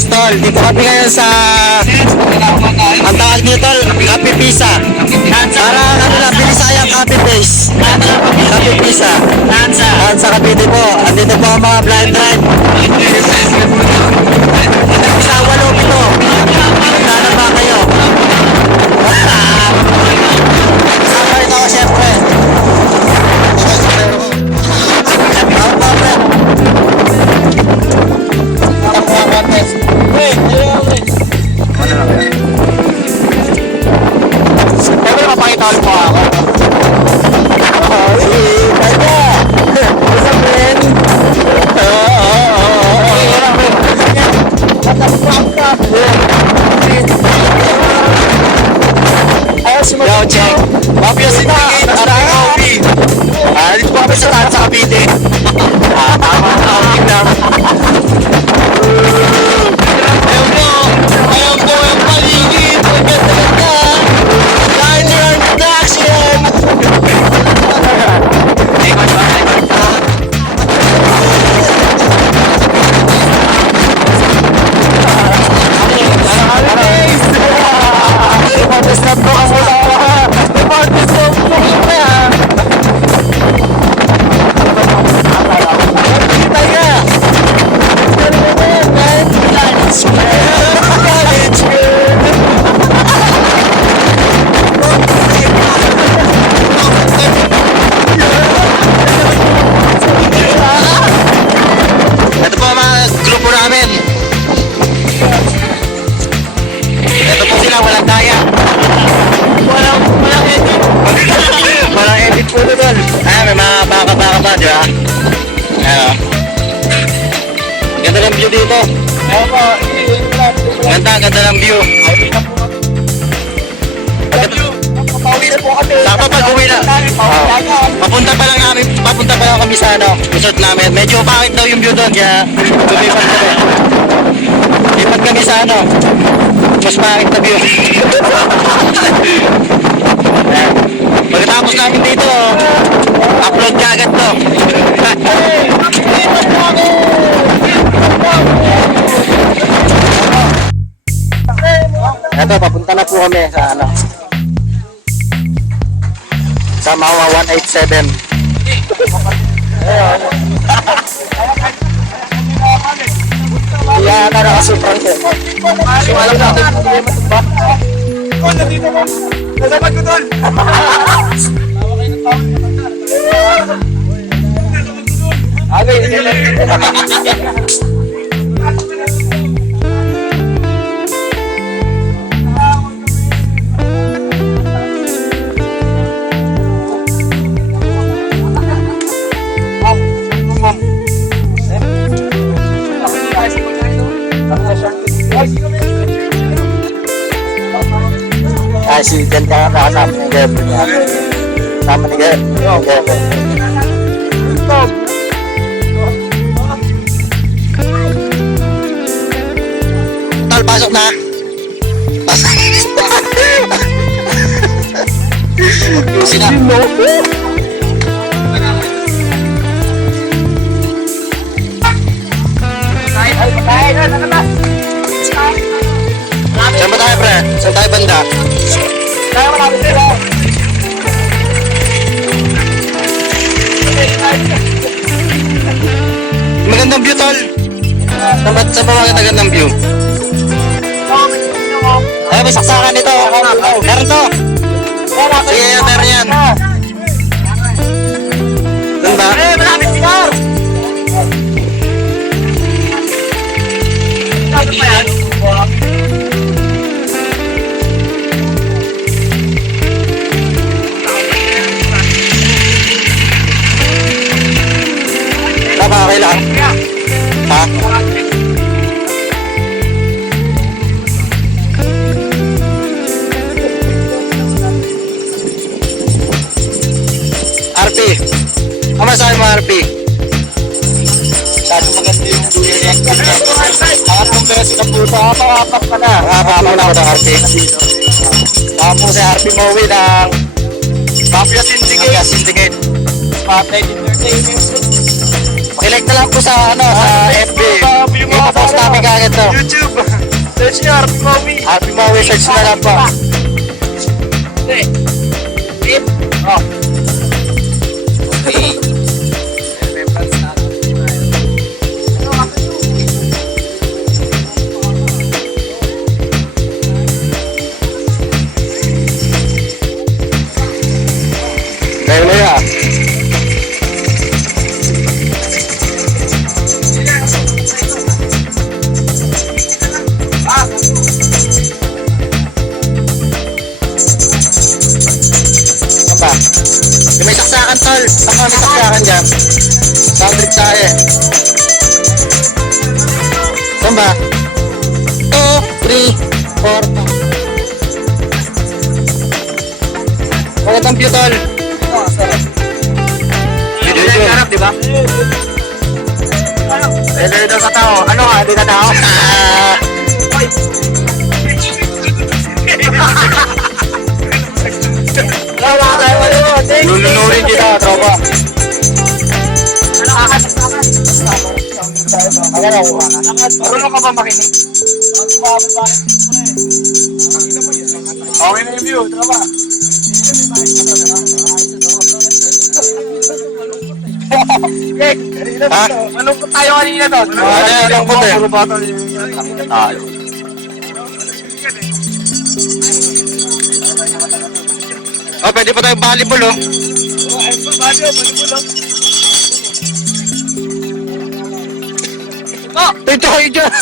Yes, tol. Dito kami ngayon sa... Ang tawag nyo, tol, Cafe Pisa. Parang ano lang, Binisayang Cafe Base. Cafe Pisa. Saan sa Cavite po. Andito po ang mga blind ride. Sa 8 ito. Sana ba kayo? Sama rin ako, syempre. Ako po, pre. Siyempre, mapakita ulit po ako. Yo, check. Mafia Syndicate, Arang Coffee. Dito po kami sa tahan sa Cavite. Tama, outing lang. Ayaw po yung paligid. Ang ganda-ganda. Line your production. Ito po mga grupo namin. Ito po sila, walang daya. Walang edit. Walang edit po doon. May mga baka-baka pa, di ba? Ayan. Ganda ng view dito. Ganda ng view. Dapat pag-uwi na. Papunta pa lang kami sa resort namin. Medyo pangit daw yung view doon, kaya lumipat kami. Lipat kami sa mas pangit na view. Pagkatapos namin dito, upload ka agad to. Ito, papunta na po kami sa sa Mawa 187. Iya, ada nakasupang ko. Sumalang natin. Oh, nandito mo. Nasabag ko doon. Okay, si Jen ka nakasama ng girlfriend niya. Sama ni girlfriend. Tal, pasok na. Sina? Saan ba tayo, pre? Saan tayo banda? Magandang view, tol. Saan ba magandang view? Ay, may saksakan nito. Meron to. Sige, meron yan. Doon ba? Malapit sigar. Ano pa yan? Okay lang. Ha? RP. Ang masabi mo, RP? Sabi maganda yung duyan niya. Angatong beses na puto. Apat ka na. Apat na ako ng RP. Tama si RP Mowi ng Mafia Syndicate. Spotlight Entertainment. Select na lang po sa FB. Ipapost namin kagad to. YouTube. nyo, Happy Maui. Happy Maui, search na lang po. Hindi. Tip. Oh. Okay. Remembrance na. Kayo na yan. Ano ba? Yung may saksakan tol. Baka may saksakan dyan. Boundary tayo eh. Saan ba? 2, 3, 4. Magandang view tol. Video na yung harap, di ba? Hello daw sa tao. Ano ka? Di na tao? Lulunurin kita, tropa. Marunong ka ba makinig? Okay na yung view, tara ba? Ha? Malungkot tayo kanina doon. Ano yung lungkot eh? Tayo. Oh, pwede pa tayo volleyball oh. Oh! Ito kayo dyan.